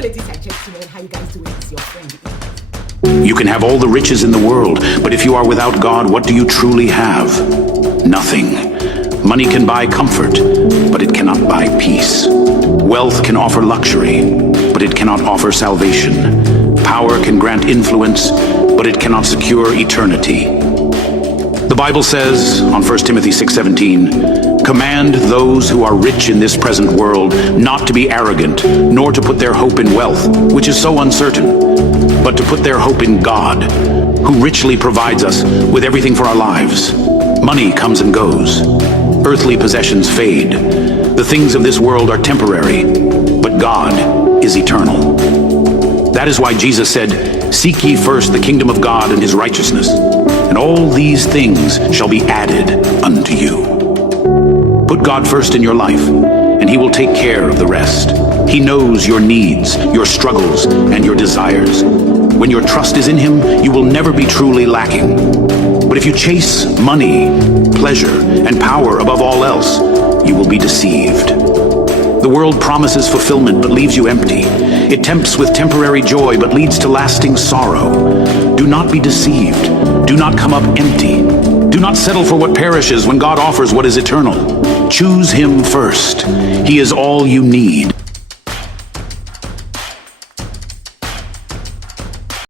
Hello ladies and gentlemen, how you guys doing? It's your friend. You can have all the riches in the world, but if you are without God, what do you truly have? Nothing. Money can buy comfort, but it cannot buy peace. Wealth can offer luxury, but it cannot offer salvation. Power can grant influence, but it cannot secure eternity. The Bible says, on 1 Timothy 6:17, "Command those who are rich in this present world not to be arrogant, nor to put their hope in wealth, which is so uncertain, but to put their hope in God, who richly provides us with everything for our lives." Money comes and goes. Earthly possessions fade. The things of this world are temporary, but God is eternal. That is why Jesus said, "Seek ye first the kingdom of God and his righteousness, and all these things shall be added unto you." Put God first in your life, and he will take care of the rest. He knows your needs, your struggles, and your desires. When your trust is in him, you will never be truly lacking. But if you chase money, pleasure, and power above all else, you will be deceived. The world promises fulfillment but leaves you empty. It tempts with temporary joy but leads to lasting sorrow. Do not be deceived. Do not come up empty. Do not settle for what perishes when God offers what is eternal. Choose him first. He is all you need.